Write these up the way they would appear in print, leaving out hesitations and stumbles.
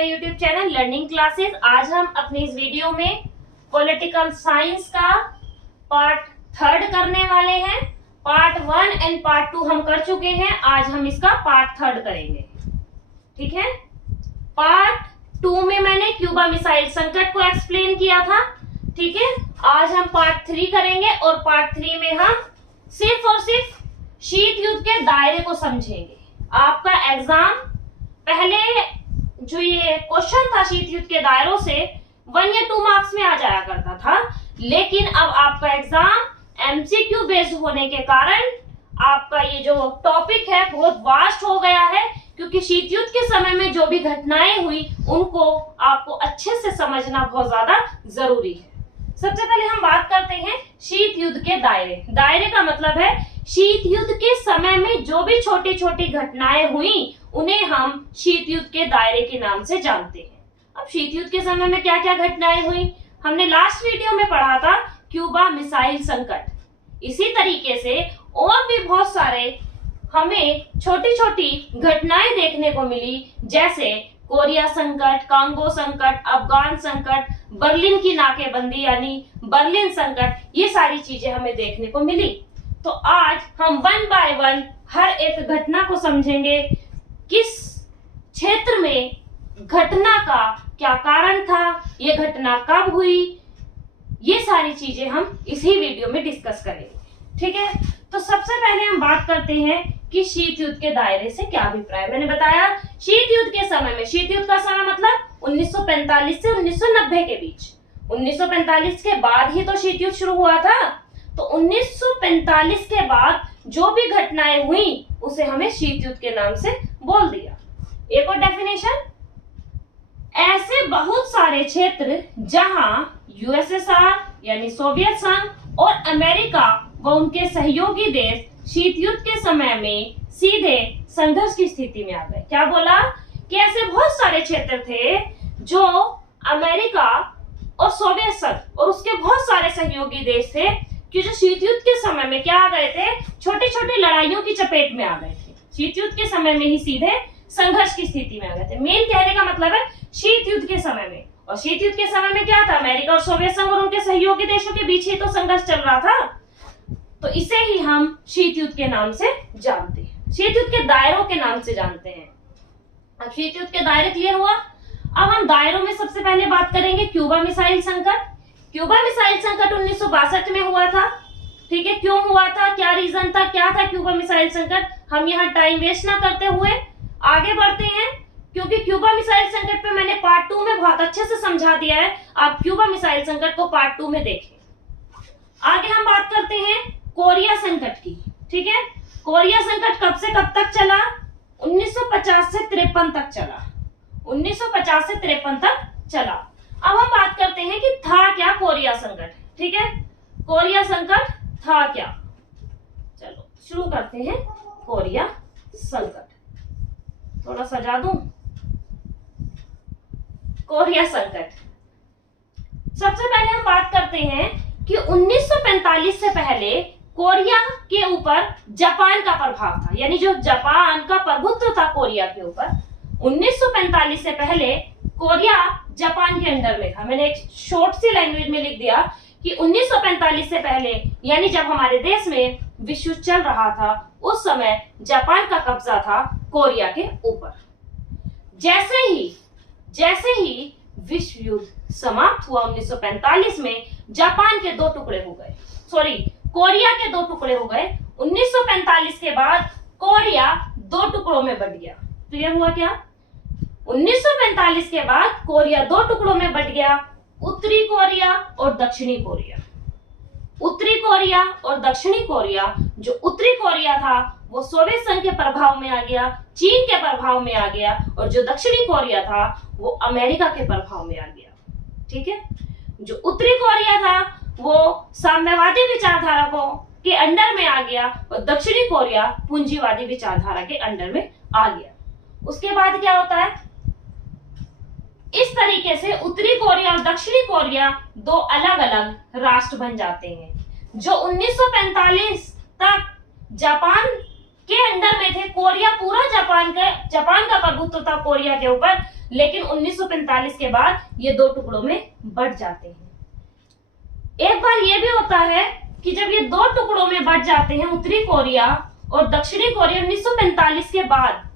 My YouTube channel learning classes. आज हम अपनी इस वीडियो में पॉलिटिकल साइंस का पार्ट 3 करने वाले हैं। पार्ट 1 एंड पार्ट 2 हम कर चुके हैं, आज हम इसका पार्ट 3 करेंगे। ठीक है। पार्ट 2 में मैंने क्यूबा मिसाइल संकट को एक्सप्लेन किया था। ठीक है। आज हम पार्ट 3 करेंगे और पार्ट 3 में हम सिर्फ और सिर्फ शीत युद्ध के दायरे को समझेंगे। आपका एग्जाम पहले जो ये क्वेश्चन था शीत युद्ध के दायरों से 1 या 2 मार्क्स में आ जाया करता था, लेकिन अब आपका एग्जाम एमसीक्यू बेस्ड होने के कारण आपका ये जो टॉपिक है बहुत वास्ट हो गया है, क्योंकि शीत युद्ध के समय में जो भी घटनाएं हुई उनको आपको अच्छे से समझना बहुत ज्यादा जरूरी है। सबसे पहले हम बात करते हैं शीत युद्ध के दायरे। दायरे का मतलब है शीत युद्ध के समय में जो भी छोटी छोटी घटनाएं हुई उन्हें हम शीत युद्ध के दायरे के नाम से जानते हैं। अब शीत युद्ध के समय में क्या क्या घटनाएं हुई हमने लास्ट वीडियो में पढ़ा था, क्यूबा मिसाइल संकट। इसी तरीके से और भी बहुत सारे हमें छोटी छोटी घटनाएं देखने को मिली, जैसे कोरिया संकट, कांगो संकट, अफगान संकट, बर्लिन की नाकेबंदी यानी बर्लिन संकट, ये सारी चीजें हमें देखने को मिली। तो आज हम 1 बाय 1 हर एक घटना को समझेंगे, किस क्षेत्र में घटना का क्या कारण था, ये घटना कब हुई, ये सारी चीजें हम इसी वीडियो में डिस्कस करेंगे। ठीक है। तो सबसे पहले हम बात करते हैं कि शीत युद्ध के दायरे से क्या अभिप्राय। मैंने बताया शीत युद्ध के समय में, शीत युद्ध का समय मतलब 1945 से 1990 के बीच। 1945 के बाद ही तो शीत युद्ध शुरू हुआ था, तो 1945 के बाद जो भी घटनाएं हुई उसे हमें शीत युद्ध के नाम से बोल दिया। एक और डेफिनेशन, ऐसे बहुत सारे क्षेत्र जहां यूएसएसआर यानी सोवियत संघ और अमेरिका व उनके सहयोगी देश शीत युद्ध के समय में सीधे संघर्ष की स्थिति में आ गए। क्या बोला कि ऐसे बहुत सारे क्षेत्र थे जो अमेरिका और सोवियत संघ और उसके बहुत सारे सहयोगी देश थे कि जो शीत युद्ध के समय में क्या आ गए थे, छोटी छोटी लड़ाइयों की चपेट में आ गए थे। शीत युद्ध के समय में ही सीधे संघर्ष की स्थिति में आ गए थे। मेन कहने का मतलब है शीत युद्ध के समय में। और शीत युद्ध के समय में क्या था, अमेरिका और सोवियत संघ और उनके सहयोगी देशों के बीच ही तो संघर्ष चल रहा था, तो इसे ही हम शीत युद्ध के नाम से जानते हैं, शीत युद्ध के दायरों के नाम से जानते हैं। अब शीत युद्ध के दायरे क्लियर हुआ। अब हम दायरों में सबसे पहले बात करेंगे क्यूबा मिसाइल संकट। क्यूबा मिसाइल संकट 1962 में हुआ था। ठीक है। क्यों हुआ था, क्या रीजन था, क्या था क्यूबा मिसाइल संकट, हम यहाँ टाइम वेस्ट ना करते हुए आगे बढ़ते हैं, क्योंकि क्यूबा मिसाइल संकट पे मैंने पार्ट 2 में बहुत अच्छे से समझा दिया है। आप क्यूबा मिसाइल संकट को पार्ट 2 में देखें। आगे हम बात करते हैं कोरिया संकट की। ठीक है। कोरिया संकट कब से कब तक चला, 1950 से 53 तक चला। 1950 से 53 तक चला। अब हम बात करते हैं कि था क्या कोरिया संकट। ठीक है। कोरिया संकट था क्या, चलो शुरू करते हैं। कोरिया संकट थोड़ा सजा दूं। कोरिया संकट, सबसे पहले हम बात करते हैं कि 1945 से पहले कोरिया के ऊपर जापान का प्रभाव था, यानी जो जापान का प्रभुत्व था कोरिया के ऊपर, 1945 से पहले कोरिया जापान के अंडर में था। मैंने एक शॉर्ट सी लैंग्वेज में लिख दिया कि 1945 से पहले, यानी जब हमारे देश में विश्व युद्ध चल रहा था, उस समय जापान का कब्जा था कोरिया के ऊपर। जैसे ही विश्व युद्ध समाप्त हुआ 1945 में, जापान के 2 टुकड़े हो गए, कोरिया के 2 टुकड़े हो गए। 1945 के बाद कोरिया 2 टुकड़ों में बंट गया। क्लियर हुआ क्या, 1945 के बाद कोरिया 2 टुकड़ों में बंट गया, उत्तरी कोरिया और दक्षिणी कोरिया। उत्तरी कोरिया और दक्षिणी कोरिया, जो उत्तरी कोरिया था वो सोवियत संघ के प्रभाव में आ गया, चीन के प्रभाव में आ गया, और जो दक्षिणी कोरिया था वो अमेरिका के प्रभाव में आ गया। ठीक है। जो उत्तरी कोरिया था वो साम्यवादी विचारधारकों के अंडर में आ गया और दक्षिणी कोरिया पूंजीवादी विचारधारा के अंडर में आ गया। उसके बाद क्या होता है, इस तरीके से उत्तरी कोरिया और दक्षिणी कोरिया 2 अलग अलग राष्ट्र बन जाते हैं। जो 1945 तक जापान के अंडर में थे, कोरिया पूरा जापान का प्रभुत्व था कोरिया के ऊपर, लेकिन 1945 के बाद ये दो टुकड़ों में बंट जाते हैं। एक बार ये भी होता है कि जब ये दो टुकड़ों में बंट जाते हैं, उत्तरी कोरिया और दक्षिणी कोरिया, 1945 के बाद,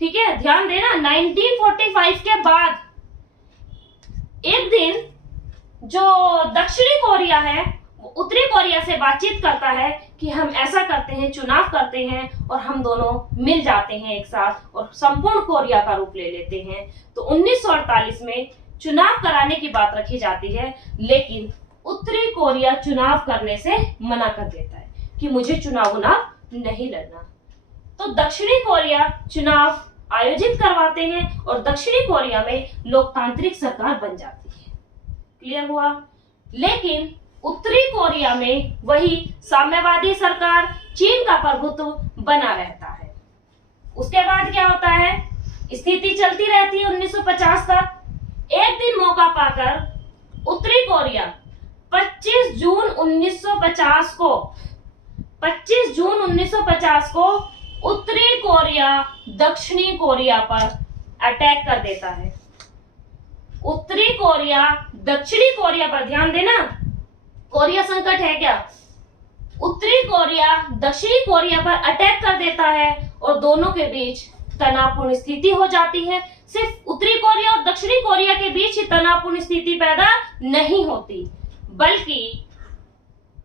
ठीक है, ध्यान देना, 1945 के बाद एक दिन जो दक्षिणी कोरिया है उत्तरी कोरिया से बातचीत करता है कि हम ऐसा करते हैं, चुनाव करते हैं और हम दोनों मिल जाते हैं एक साथ और संपूर्ण कोरिया का रूप ले लेते हैं। तो 1948 में चुनाव कराने की बात रखी जाती है, लेकिन उत्तरी कोरिया चुनाव करने से मना कर देता है कि मुझे चुनाव नहीं लड़ना। तो दक्षिणी कोरिया चुनाव आयोजित करवाते हैं और दक्षिणी कोरिया में लोकतांत्रिक सरकार बन जाती है। क्लियर हुआ? लेकिन उत्तरी कोरिया में वही साम्यवादी सरकार, चीन का प्रभुत्व बना रहता है। उसके बाद क्या होता है? स्थिति चलती रहती है 1950 तक। एक दिन मौका पाकर उत्तरी कोरिया 25 जून 1950 को उत्तरी कोरिया दक्षिणी कोरिया पर अटैक कर देता है। उत्तरी कोरिया दक्षिणी कोरिया पर, ध्यान देना, कोरिया संकट है क्या? उत्तरी कोरिया दक्षिणी कोरिया पर अटैक कर देता है और दोनों के बीच तनावपूर्ण स्थिति हो जाती है। सिर्फ उत्तरी कोरिया और दक्षिणी कोरिया के बीच ही तनावपूर्ण स्थिति पैदा नहीं होती, बल्कि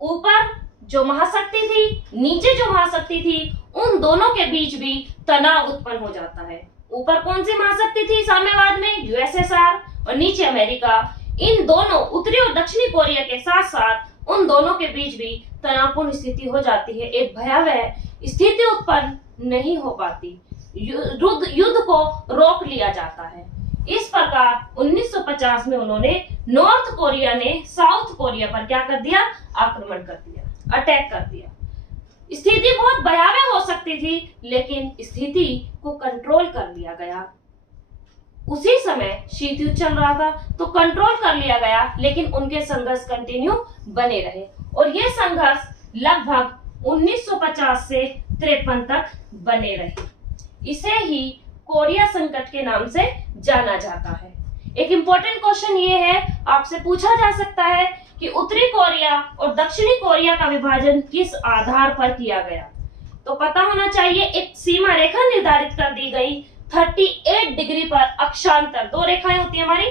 ऊपर जो महाशक्ति थी, नीचे जो महाशक्ति थी, उन दोनों के बीच भी तनाव उत्पन्न हो जाता है। ऊपर कौन सी महाशक्ति थी साम्यवाद में? यूएसएसआर, और नीचे अमेरिका। इन दोनों उत्तरी और दक्षिणी कोरिया के साथ साथ उन दोनों के बीच भी तनावपूर्ण स्थिति हो जाती है। एक भयावह स्थिति उत्पन्न नहीं हो पाती, युद्ध को रोक लिया जाता है। इस प्रकार 1950 में उन्होंने, नॉर्थ कोरिया ने साउथ कोरिया पर क्या कर दिया? आक्रमण कर दिया, अटैक कर दिया। स्थिति बहुत भयावह हो सकती थी, लेकिन स्थिति को कंट्रोल कर लिया गया। उसी समय शीत युद्ध चल रहा था, तो कंट्रोल कर लिया गया, लेकिन उनके संघर्ष कंटिन्यू बने रहे और ये संघर्ष लगभग 1950 से 53 तक बने रहे। इसे ही कोरिया संकट के नाम से जाना जाता है। एक इंपॉर्टेंट क्वेश्चन ये है, आपसे पूछा जा सकता है कि उत्तरी कोरिया और दक्षिणी कोरिया का विभाजन किस आधार पर किया गया? तो पता होना चाहिए, एक सीमा रेखा निर्धारित कर दी गई 38 डिग्री पर अक्षांतर। दो रेखाएं होती है हमारी,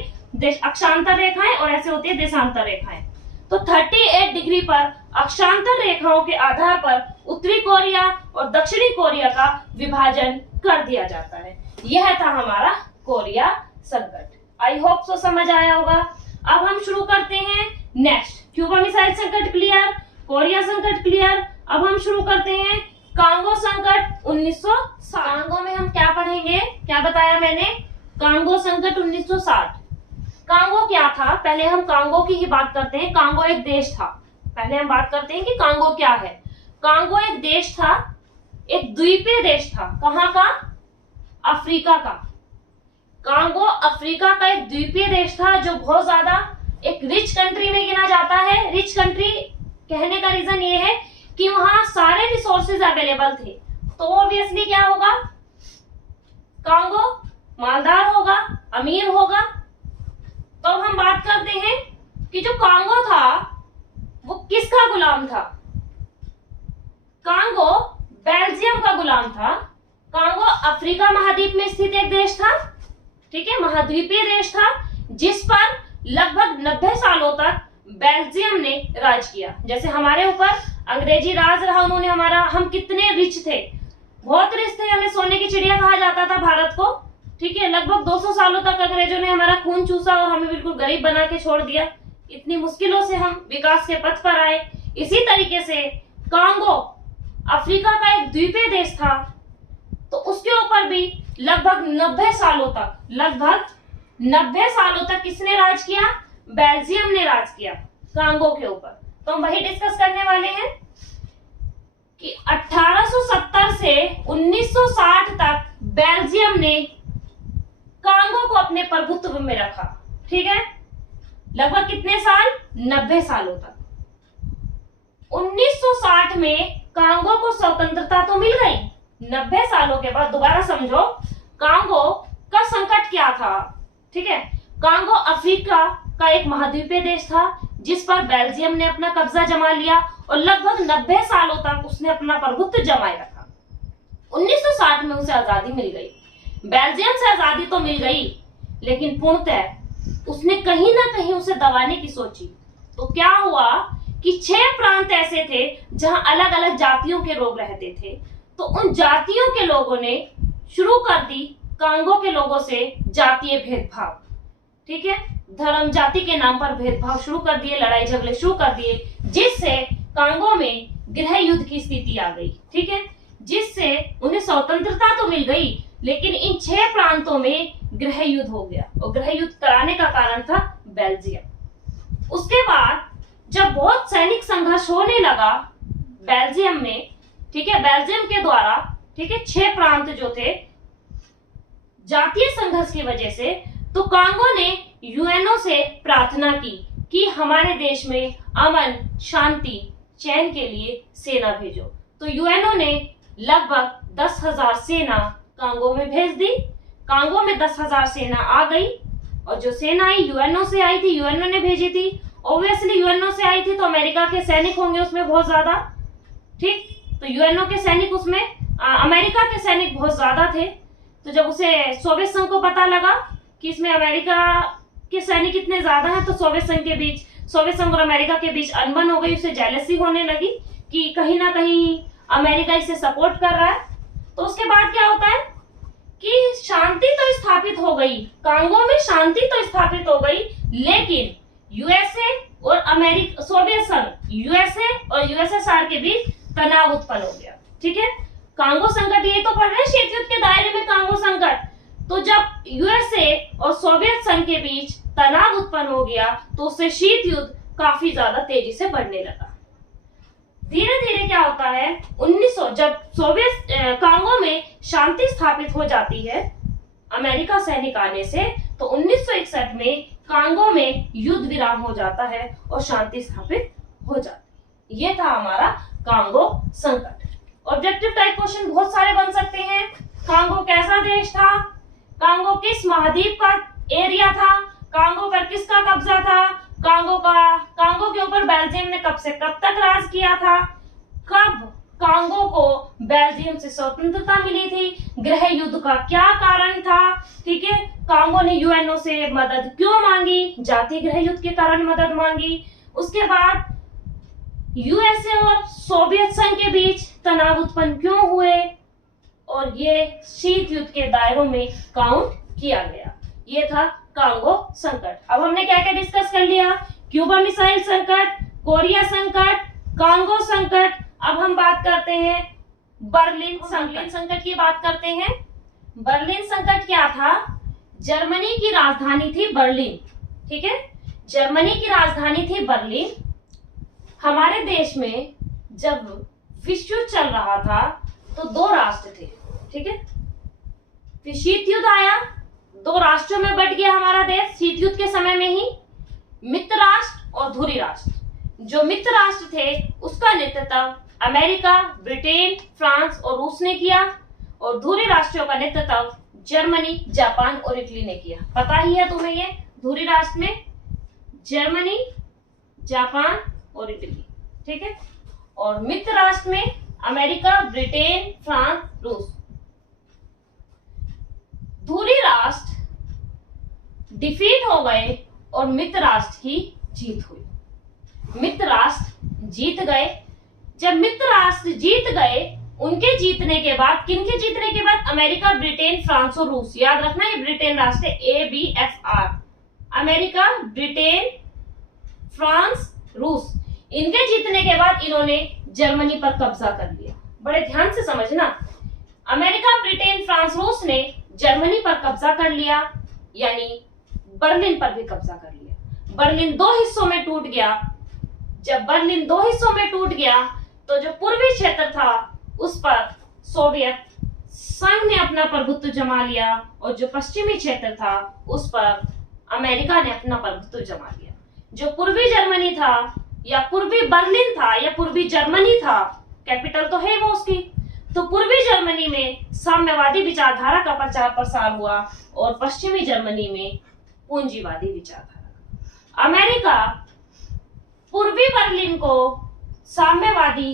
अक्षांतर रेखाएं और ऐसे होती है देशांतर रेखाएं। तो 38 डिग्री पर अक्षांतर रेखाओं के आधार पर उत्तरी कोरिया और दक्षिणी कोरिया का विभाजन कर दिया जाता है। यह था हमारा कोरिया संकट। आई होप सो समझ आया होगा। अब हम शुरू करते हैं नेक्स्ट। क्यूबा मिसाइल संकट क्लियर, कोरिया संकट क्लियर। अब हम शुरू करते हैं कांगो संकट 1960। कांगो में हम क्या पढ़ेंगे? क्या बताया मैंने? कांगो संकट 1960। कांगो क्या था? पहले हम कांगो की ही बात करते हैं। कांगो एक देश था। पहले हम बात करते हैं कि कांगो क्या है। कांगो एक देश था, एक द्वीपीय देश था। कहाँ का? अफ्रीका का। कांगो अफ्रीका का एक द्वीपीय देश था, जो बहुत ज्यादा एक रिच कंट्री में गिना जाता है। रिच कंट्री कहने का रीजन ये है कि वहां सारे रिसोर्सेज अवेलेबल थे। तो ऑब्वियसली क्या होगा? कांगो मालदार होगा, अमीर होगा। तो हम बात करते हैं कि जो कांगो था वो किसका गुलाम था? कांगो बेल्जियम का गुलाम था। कांगो अफ्रीका महाद्वीप में स्थित एक देश था, ठीक है, महाद्वीपीय देश था, जिस पर लगभग 90 सालों तक बेल्जियम ने राज किया। जैसे हमारे ऊपर अंग्रेजी राज रहा, उन्होंने हम कितने रिच थे, बहुत रिच थे, हमें सोने की चिड़िया कहा जाता था भारत को, ठीक है। लगभग 200 सालों तक अंग्रेजों ने हमारा खून चूसा और हमें बिल्कुल गरीब बना के छोड़ दिया। इतनी मुश्किलों से हम विकास के पथ पर आए। इसी तरीके से कांगो अफ्रीका का एक द्वीपीय देश था, तो उसके ऊपर भी लगभग 90 सालों तक किसने राज किया? बेल्जियम ने राज किया कांगो के ऊपर। तो हम वही डिस्कस करने वाले हैं कि 1870 से 1960 तक बेल्जियम ने कांगो को अपने प्रभुत्व में रखा, ठीक है। लगभग कितने साल? 90 सालों तक। 1960 में कांगो को स्वतंत्रता तो मिल गई। 90 सालों के बाद दोबारा समझो, कांगो का संकट क्या था? ठीक है। कांगो अफ्रीका का एक महाद्वीपीय देश था जिस पर बेल्जियम ने अपना कब्जा जमा लिया और लगभग 90 सालों तक उसने अपना प्रभुत्व जमाए रखा। 1960 में उसे आजादी मिल गई। बेल्जियम से आजादी तो मिल गई, लेकिन पूर्णतः उसने कहीं ना कहीं उसे दबाने की सोची। तो क्या हुआ कि 6 प्रांत ऐसे थे जहां अलग अलग जातियों के लोग रहते थे। तो उन जातियों के लोगों ने शुरू कर दी कांगो के लोगों से जातीय भेदभाव, ठीक है, धर्म जाति के नाम पर भेदभाव शुरू कर दिए, लड़ाई झगड़े शुरू कर दिए, जिससे कांगो में गृह युद्ध की स्थिति आ गई, ठीक है, जिससे उन्हें स्वतंत्रता तो मिल गई, लेकिन इन 6 प्रांतों में गृह युद्ध हो गया और गृह युद्ध कराने का कारण था बेल्जियम। उसके बाद जब बहुत सैनिक संघर्ष होने लगा बेल्जियम में, ठीक है, बेल्जियम के द्वारा, ठीक है, 6 प्रांत जो थे जातीय संघर्ष की वजह से, तो कांगो ने यूएनओ से प्रार्थना की कि हमारे देश में अमन शांति चैन के लिए सेना भेजो। तो यूएनओ ने लगभग 10,000 सेना कांगो में भेज दी। कांगो में 10,000 सेना आ गई और जो सेना आई यूएनओ से आई थी, यूएनओ ने भेजी थी। ऑब्वियसली यूएनओ से आई थी तो अमेरिका के सैनिक होंगे उसमें बहुत ज्यादा, ठीक, तो यूएनओ के सैनिक उसमें अमेरिका के सैनिक बहुत ज्यादा थे। तो जब उसे सोवियत संघ को पता लगा कि इसमें अमेरिका के सैनिक इतने ज्यादा हैं, तो सोवियत संघ और अमेरिका के बीच अनबन हो गई, उसे जेलसी होने लगी कि कहीं ना कहीं अमेरिका इसे सपोर्ट कर रहा है। तो उसके बाद क्या होता है कि शांति तो स्थापित हो गई, कांगो में शांति तो स्थापित हो गई, लेकिन यूएसए और अमेरिका, सोवियत संघ, यूएसए और यूएसएसआर के बीच तनाव उत्पन्न हो गया, ठीक है। कांगो संकट, ये तो पढ़ रहे हैं शीत युद्ध के दायरे में कांगो संकट। तो जब यूएसए और सोवियत संघ के बीच तनाव उत्पन्न हो गया तो उससे शीत युद्ध काफी ज्यादा तेजी से बढ़ने लगा। धीरे धीरे क्या होता है, 1900 जब सोवियत कांगो में शांति स्थापित हो जाती है अमेरिका सैनिक आने से, तो 1961 में कांगो में युद्ध विराम हो जाता है और शांति स्थापित हो जाती है। ये था हमारा कांगो संकट। ऑब्जेक्टिव टाइप क्वेश्चन बहुत सारे बन सकते हैं। कांगो कैसा देश था, कांगो किस महाद्वीप का एरिया था, कांगो पर किसका कब्जा था, कांगो के ऊपर बेल्जियम ने कब से कब तक राज किया था, कब कांगो को बेल्जियम से स्वतंत्रता मिली थी, गृह युद्ध का क्या कारण था, ठीक है, कांगो ने यूएनओ से मदद क्यों मांगी, जातीय गृह युद्ध के कारण मदद मांगी। उसके बाद यूएसए और सोवियत संघ के बीच तनाव उत्पन्न क्यों हुए, और ये शीत युद्ध के दायरों में काउंट किया गया। ये था कांगो संकट। अब हमने क्या क्या डिस्कस कर लिया, क्यूबा मिसाइल संकट, कोरिया संकट, कांगो संकट। अब हम बात करते हैं बर्लिन संकट की बात करते हैं। बर्लिन संकट क्या था, जर्मनी की राजधानी थी बर्लिन, ठीक है, जर्मनी की राजधानी थी बर्लिन। हमारे देश में जब विश्व युद्ध चल रहा था तो 2 राष्ट्र थे, ठीक है, फिर शीत युद्ध आया, 2 राष्ट्रों में बट गया हमारा देश शीत युद्ध के समय में ही, मित्र राष्ट्र और धुरी राष्ट्र। जो मित्र राष्ट्र थे उसका नेतृत्व अमेरिका, ब्रिटेन, फ्रांस और रूस ने किया, और धुरी राष्ट्रों का नेतृत्व जर्मनी, जापान और इटली ने किया। पता ही है तुम्हें, ये धुरी राष्ट्र में जर्मनी, जापान और इटली, ठीक है, और मित्र राष्ट्र में अमेरिका, ब्रिटेन, फ्रांस, रूस। धुरी राष्ट्र डिफीट हो गए और मित्र राष्ट्र की जीत हुई। मित्र राष्ट्र जीत गए। जब मित्र राष्ट्र जीत गए, उनके जीतने के बाद, किनके जीतने के बाद, अमेरिका, ब्रिटेन, फ्रांस और रूस। याद रखना ये ब्रिटेन राष्ट्र है, ABFR, अमेरिका, ब्रिटेन, फ्रांस, रूस। इनके जीतने के बाद इन्होंने जर्मनी पर कब्जा कर लिया। बड़े ध्यान से समझना, अमेरिका, ब्रिटेन, फ्रांस, रूस ने जर्मनी पर कब्जा कर लिया, यानी बर्लिन पर भी कब्जा कर लिया। बर्लिन 2 हिस्सों में टूट गया। जब बर्लिन 2 हिस्सों में टूट गया तो जो पूर्वी क्षेत्र था उस पर सोवियत संघ ने अपना प्रभुत्व जमा लिया, और जो पश्चिमी क्षेत्र था उस पर अमेरिका ने अपना प्रभुत्व जमा लिया। जो पूर्वी जर्मनी था, या पूर्वी बर्लिन था, या पूर्वी जर्मनी था, कैपिटल तो है वो उसकी, तो पूर्वी जर्मनी में साम्यवादी विचारधारा का प्रचार प्रसार हुआ, और पश्चिमी जर्मनी में पूंजीवादी विचारधारा। अमेरिका पूर्वी बर्लिन को साम्यवादी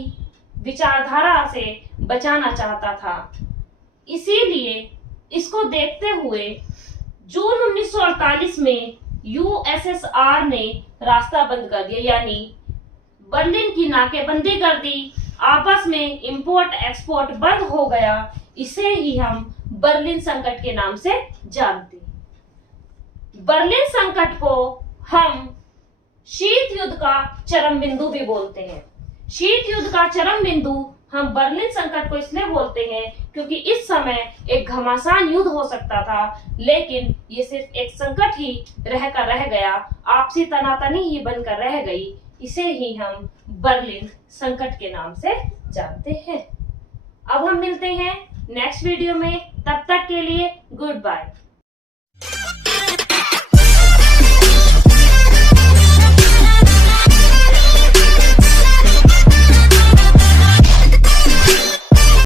विचारधारा से बचाना चाहता था, इसीलिए इसको देखते हुए जून 1948 में यूएसएसआर ने रास्ता बंद कर दिया, यानी बर्लिन की नाकेबंदी कर दी, आपस में इंपोर्ट एक्सपोर्ट बंद हो गया। इसे ही हम बर्लिन संकट के नाम से जानते हैं। बर्लिन संकट को हम शीत युद्ध का चरम बिंदु भी बोलते हैं। शीत युद्ध का चरम बिंदु हम बर्लिन संकट को इसलिए बोलते हैं क्योंकि इस समय एक घमासान युद्ध हो सकता था, लेकिन ये सिर्फ एक संकट ही रह गया, आपसी तनातनी ही बनकर रह गई। इसे ही हम बर्लिन संकट के नाम से जानते हैं। अब हम मिलते हैं नेक्स्ट वीडियो में, तब तक के लिए गुड बाय।